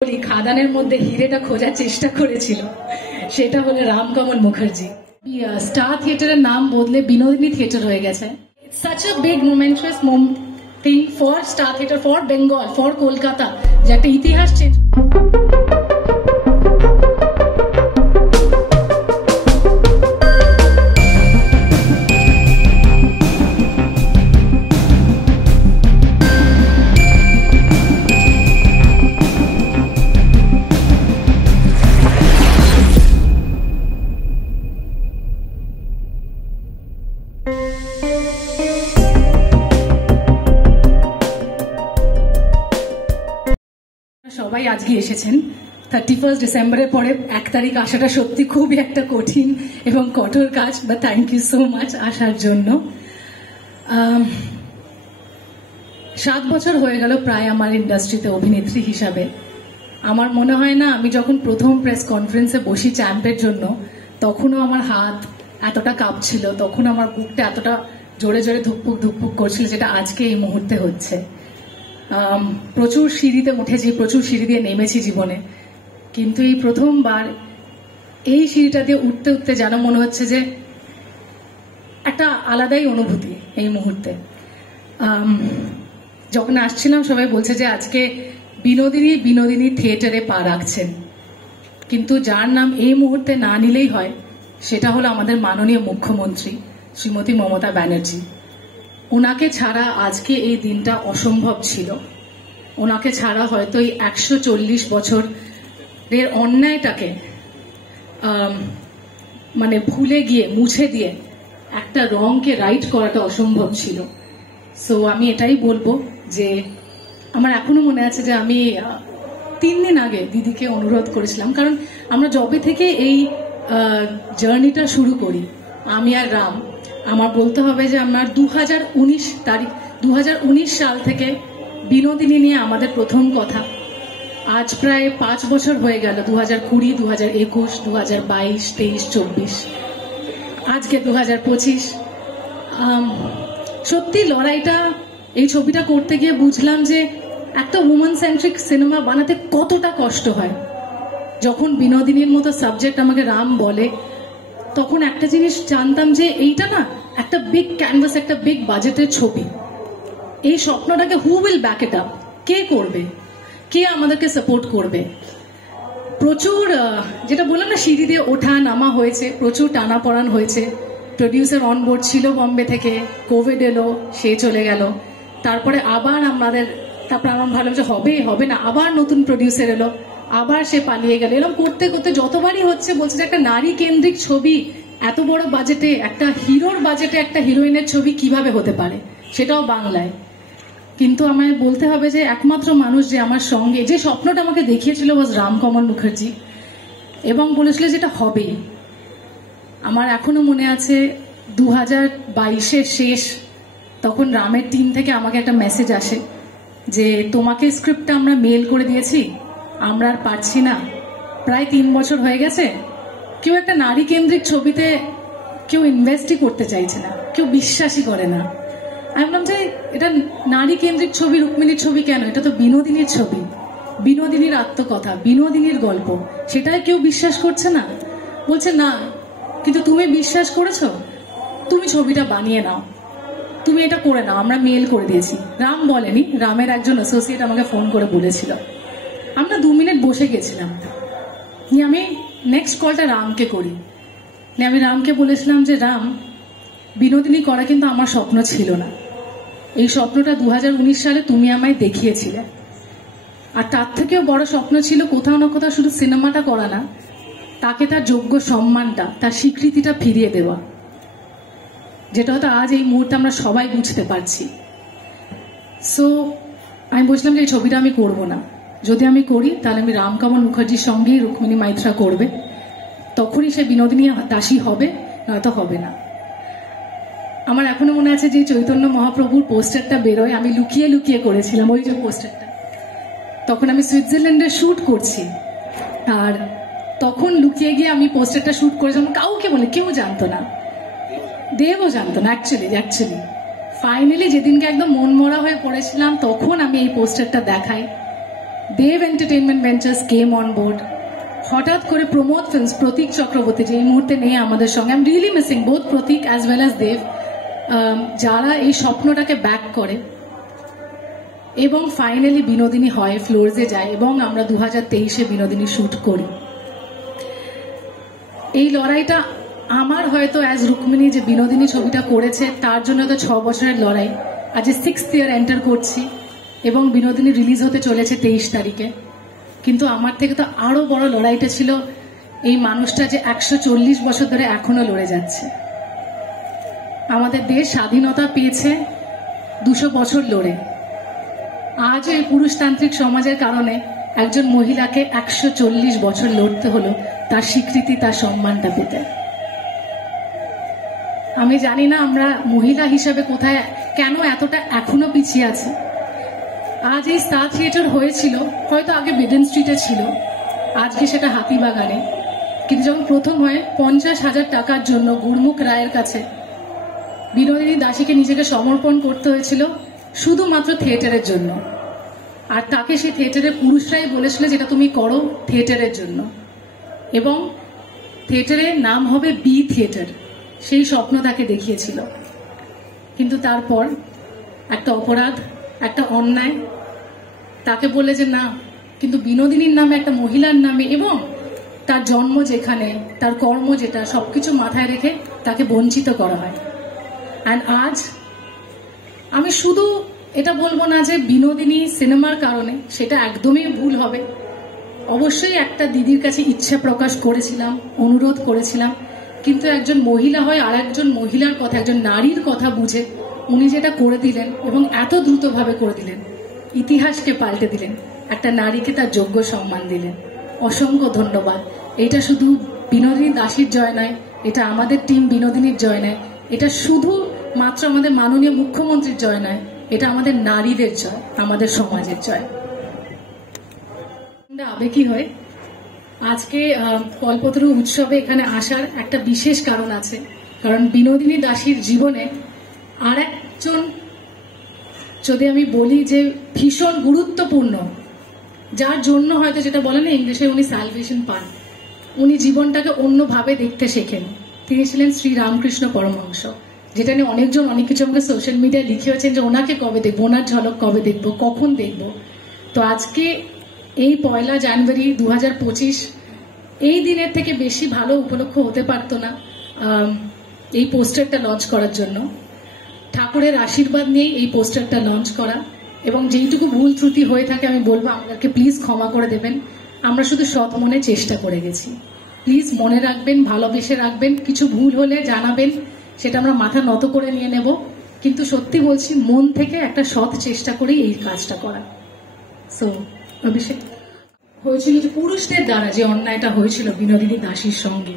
খাদানের মধ্যে হিরেটা খোঁজার চেষ্টা করেছিল, সেটা হলো রামকমল মুখার্জি। স্টার থিয়েটারের নাম বদলে বিনোদিনী থিয়েটার হয়ে গেছে। It's such a big momentous thing for Star theatre, for Bengal, for Kolkata, যে একটা ইতিহাস চেঞ্জ। সবাই আজকে এসেছেন। 31 ডিসেম্বরের পরে 1 তারিখ আসাটা সত্যি খুবই একটা কঠিন এবং কঠোর কাজ, বা থ্যাংক ইউ সো মাচ আসার জন্য। 7 বছর হয়ে গেল প্রায় আমার ইন্ডাস্ট্রিতে অভিনেত্রী হিসাবে। আমার মনে হয় না আমি যখন প্রথম প্রেস কনফারেন্সে বসি চ্যাম্পের জন্য, তখনও আমার হাত এতটা কাঁপছিল, তখন আমার বুকটা এতটা জোরে জোরে ধুকপুক ধুকপুক করছিল, যেটা আজকে এই মুহূর্তে হচ্ছে। প্রচুর সিঁড়িতে উঠেছি, প্রচুর সিঁড়ি দিয়ে নেমেছি জীবনে, কিন্তু এই প্রথমবার এই সিঁড়িটা দিয়ে উঠতে উঠতে যেন মনে হচ্ছে যে একটা আলাদাই অনুভূতি এই মুহূর্তে। যখন আসছিলাম সবাই বলছে যে আজকে বিনোদিনী থিয়েটারে পা রাখছেন, কিন্তু যার নাম এই মুহূর্তে না নিলেই হয় সেটা হলো আমাদের মাননীয় মুখ্যমন্ত্রী শ্রীমতী মমতা ব্যানার্জি। ওনাকে ছাড়া আজকে এই দিনটা অসম্ভব ছিল। ওনাকে ছাড়া হয়তো এই 140 বছরের অন্যায়টাকে মানে ভুলে গিয়ে মুছে দিয়ে একটা রংকে রাইট করাটা অসম্ভব ছিল। সো আমি এটাই বলবো যে আমার এখনো মনে আছে যে আমি 3 দিন আগে দিদিকে অনুরোধ করেছিলাম, কারণ আমরা যবে থেকে এই জার্নিটা শুরু করি আমি আর রাম, আমার বলতে হবে যে আমার 2019 সাল থেকে বিনোদিনী নিয়ে আমাদের প্রথম কথা। আজ প্রায় 5 বছর হয়ে গেল, 2020, 2021, 2022, 23, 24, আজকে 2025। সত্যি লড়াইটা, এই ছবিটা করতে গিয়ে বুঝলাম যে একটা উমেন সেন্ট্রিক সিনেমা বানাতে কতটা কষ্ট হয়। যখন বিনোদিনীর মতো সাবজেক্ট আমাকে রাম বলে, তখন একটা জিনিস জানতাম যে এইটা না একটা বিগ ক্যানভাস, একটা বিগ বাজেটের ছবি। এই স্বপ্নটাকে who will back it up, কে করবে, কে আমাদেরকে সাপোর্ট করবে। প্রচুর যেটা বললাম না, সিঁড়ি দিয়ে ওঠা নামা হয়েছে, প্রচুর টানাপড়ান হয়েছে। প্রডিউসার অনবোর্ড ছিল বম্বে থেকে, কোভিড এলো, সে চলে গেল। তারপরে আবার তারপর আমার ভাবলাম যে হবে না, আবার নতুন প্রডিউসার এলো, আবার সে পালিয়ে গেল। এরকম করতে করতে যতবারই হচ্ছে বলছে যে একটা নারী কেন্দ্রিক ছবি এত বড় বাজেটে, একটা হিরোর বাজেটে একটা হিরোইনের ছবি কিভাবে হতে পারে, সেটাও বাংলায়। কিন্তু আমায় বলতে হবে যে একমাত্র মানুষ যে আমার সঙ্গে যে স্বপ্নটা আমাকে দেখিয়েছিল ওয়াজ রামকমল মুখার্জি, এবং বলেছিল যেটা হবেই। আমার এখনো মনে আছে 2022-এর শেষ, তখন রামের টিম থেকে আমাকে একটা মেসেজ আসে যে তোমাকে স্ক্রিপ্টটা আমরা মেল করে দিয়েছি, আমরা আর পারছি না, প্রায় 3 বছর হয়ে গেছে, কেউ একটা নারী কেন্দ্রিক ছবিতে কেউ ইনভেস্টই করতে চাইছে না, কেউ বিশ্বাসই করে না। আমি বললাম যে এটা নারী কেন্দ্রিক ছবি, রুক্মিণীর ছবি কেন, এটা তো বিনোদিনীর ছবি, বিনোদিনীর আত্মকথা, বিনোদিনীর গল্প, সেটাই কেউ বিশ্বাস করছে না। বলছে না, কিন্তু তুমি বিশ্বাস করেছো, তুমি ছবিটা বানিয়ে নাও, তুমি এটা করে নাও, আমরা মেল করে দিয়েছি। রাম বলেনি, রামের একজন অ্যাসোসিয়েট আমাকে ফোন করে বলেছিল। আমরা 2 মিনিট বসে গেছিলাম, নিয়ে আমি নেক্সট কলটা রামকে করি। আমি রামকে বলেছিলাম যে রাম, বিনোদিনী করা কিন্তু আমার স্বপ্ন ছিল না, এই স্বপ্নটা 2019 সালে তুমি আমায় দেখিয়েছিলে। আর তার থেকেও বড় স্বপ্ন ছিল কোথাও না কোথাও শুধু সিনেমাটা করা না, তাকে তার যোগ্য সম্মানটা, তার স্বীকৃতিটা ফিরিয়ে দেওয়া, যেটা হয়তো আজ এই মুহূর্তে আমরা সবাই বুঝতে পারছি। সো আমি বলছিলাম যে এই ছবিটা আমি করবো না, যদি আমি করি তাহলে আমি রামকমল মুখার্জির সঙ্গেই রুক্মিণী মাইত্রা করবে, তখনই সে বিনোদিনী দাসী হবে, নয়তো হবে না। আমার এখনো মনে আছে যে চৈতন্য মহাপ্রভুর পোস্টারটা বেরোয়, আমি লুকিয়ে লুকিয়ে করেছিলাম ওই যে পোস্টারটা। তখন আমি সুইজারল্যান্ডে শুট করছি, আর তখন লুকিয়ে গিয়ে আমি পোস্টারটা শুট করেছিলাম, কাউকে বলে, কেউ জানতো না, দেবও জানতো না অ্যাকচুয়ালি। ফাইনালি যেদিনকে একদম মন মরা হয়ে পড়েছিলাম, তখন আমি এই পোস্টারটা দেখাই, Dev entertainment ventures came on board. হঠাৎ করে প্রমোদ ফিল্মস, প্রতীক চক্রবর্তী যে এই মুহূর্তে নেই আমাদের সঙ্গে, I am really missing both Pratik as well as Dev, যারা এই স্বপ্নটাকে ব্যাক করে এবং ফাইনালি বিনোদিনী হয়, ফ্লোরসে যায় এবং আমরা 2023-এ বিনোদিনী শুট করি। এই লড়াইটা আমার হয়তো অ্যাজ রুক্মিণী যে বিনোদিনী ছবিটা করেছে তার জন্য তো 6 বছরের লড়াই, আজ 6th ইয়ার এন্টার করছি এবং বিনোদিনী রিলিজ হতে চলেছে 23 তারিখে। কিন্তু আমার থেকে তো আরো বড় লড়াইটা ছিল এই মানুষটা যে 140 বছর ধরে এখনো লড়ে যাচ্ছে। আমাদের দেশ স্বাধীনতা পেয়েছে 200 বছর লড়ে, আজও এই পুরুষতান্ত্রিক সমাজের কারণে একজন মহিলাকে 140 বছর লড়তে হলো তার স্বীকৃতি, তার সম্মানটা পেতে। আমি জানি না আমরা মহিলা হিসেবে কোথায়, কেন এতটা এখনো পিছিয়ে আছে। আজ এই স্টার থিয়েটার হয়েছিল, হয়তো আগে বেডেন স্ট্রিটে ছিল, আজকে সেটা হাতিবাগানে। কিন্তু যখন প্রথম হয় 50,000 টাকার জন্য গুরমুখ রায়ের কাছে বিনোদিনী দাসীকে নিজেকে সমর্পণ করতে হয়েছিল শুধুমাত্র থিয়েটারের জন্য। আর তাকে সেই থিয়েটারের পুরুষরাই বলেছিল যেটা তুমি করো থিয়েটারের জন্য, এবং থিয়েটারের নাম হবে বি থিয়েটার, সেই স্বপ্ন তাকে দেখিয়েছিল। কিন্তু তারপর একটা অপরাধ, একটা অন্যায় তাকে বলে যে না, কিন্তু বিনোদিনীর নামে, একটা মহিলার নামে এবং তার জন্ম যেখানে, তার কর্ম যেটা, সবকিছু মাথায় রেখে তাকে বঞ্চিত করা হয়। অ্যান্ড আজ আমি শুধু এটা বলবো না যে বিনোদিনী সিনেমার কারণে, সেটা একদমই ভুল হবে। অবশ্যই একটা দিদির কাছে ইচ্ছা প্রকাশ করেছিলাম, অনুরোধ করেছিলাম, কিন্তু একজন মহিলা হয় আর একজন মহিলার কথা, একজন নারীর কথা বুঝে উনি যেটা করে দিলেন এবং এত দ্রুতভাবে করে দিলেন, ইতিহাসকে পাল্টে দিলেন, একটা নারীকে তার যোগ্য সম্মান দিলেন। অসংখ্য ধন্যবাদ। এটা শুধু বিনোদিনী দাসীর জয় নয়, এটা আমাদের টিম বিনোদিনীর জয় নয়, এটা শুধু মাত্র আমাদের মাননীয় মুখ্যমন্ত্রীর জয় নয়, এটা আমাদের নারীদের জয়, আমাদের সমাজের জয়। আবেগী হয়ে আজকে কল্পতরু উৎসবে এখানে আসার একটা বিশেষ কারণ আছে, কারণ বিনোদিনী দাসীর জীবনে আর একজন, যদি আমি বলি যে ভীষণ গুরুত্বপূর্ণ, যার জন্য হয়তো যেটা বলে না ইংলিশে উনি স্যালভেশন পান, উনি জীবনটাকে অন্যভাবে দেখতে শেখেন, তিনি ছিলেন শ্রী রামকৃষ্ণ পরমহংস। যেটা নিয়ে অনেকজন অনেক কিছু আমাকে সোশ্যাল মিডিয়ায় লিখেছেন যে ওনাকে কবে দেখবো, ওনার ঝলক কবে দেখবো, কখন দেখবো। তো আজকে এই 1 জানুয়ারি 2025, এই দিনের থেকে বেশি ভালো উপলক্ষ হতে পারতো না এই পোস্টারটা লঞ্চ করার জন্য। ঠাকুরের আশীর্বাদ নিয়েই এই পোস্টারটা লঞ্চ করা, এবং যেইটুকু ভুল ত্রুটি হয়ে থাকে আমি বলবো আমাদেরকে প্লিজ ক্ষমা করে দেবেন। আমরা শুধু সৎ মনে চেষ্টা করে গেছি, প্লিজ মনে রাখবেন, ভালোবেসে রাখবেন। কিছু ভুল হলে জানাবেন, সেটা আমরা মাথা নত করে নিয়ে নেব, কিন্তু সত্যি বলছি মন থেকে একটা সৎ চেষ্টা করেই এই কাজটা করা। সো অভিষেক, হয়েছিল যে পুরুষদের দ্বারা যে অন্যায়টা হয়েছিল বিনোদিনী দাসীর সঙ্গে,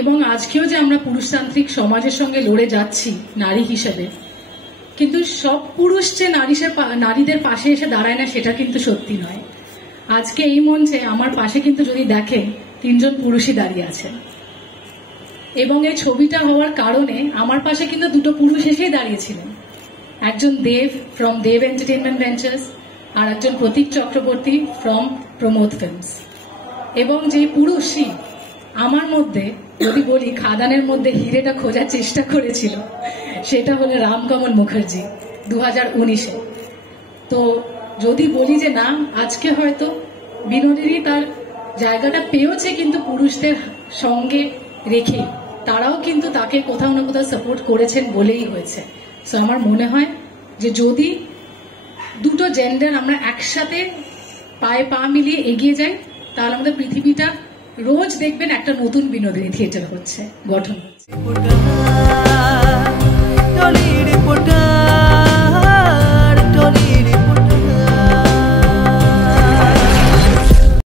এবং আজকেও যে আমরা পুরুষতান্ত্রিক সমাজের সঙ্গে লড়ে যাচ্ছি নারী হিসেবে, কিন্তু সব পুরুষ যে নারীদের পাশে এসে দাঁড়ায় না সেটা কিন্তু সত্যি নয়। আজকে এই মঞ্চে আমার পাশে কিন্তু যদি দেখেন 3 জন পুরুষই দাঁড়িয়ে আছেন, এবং এই ছবিটা হওয়ার কারণে আমার পাশে কিন্তু 2টো পুরুষ এসেই দাঁড়িয়েছিলেন, একজন দেব ফ্রম দেব এন্টারটেনমেন্ট ভেঞ্চার্স আর একজন প্রতীক চক্রবর্তী ফ্রম প্রমোদ ফিল্মস। এবং যে পুরুষই আমার মধ্যে, যদি বলি খাদানের মধ্যে হিরেটা খোঁজার চেষ্টা করেছিল, সেটা হলো রামকমল মুখার্জি 2019-এ। তো যদি বলি যে না, আজকে হয়তো বিনোদিনী তার জায়গাটা পেয়েছে, কিন্তু পুরুষদের সঙ্গে রেখে তারাও কিন্তু তাকে কোথাও না কোথাও সাপোর্ট করেছেন বলেই হয়েছে। সো আমার মনে হয় যে যদি 2টো জেন্ডার আমরা একসাথে পায়ে পা মিলিয়ে এগিয়ে যাই, তাহলে আমাদের পৃথিবীটা রোজ দেখবেন একটা নতুন বিনোদিনী থিয়েটার হচ্ছে, গঠন হচ্ছে।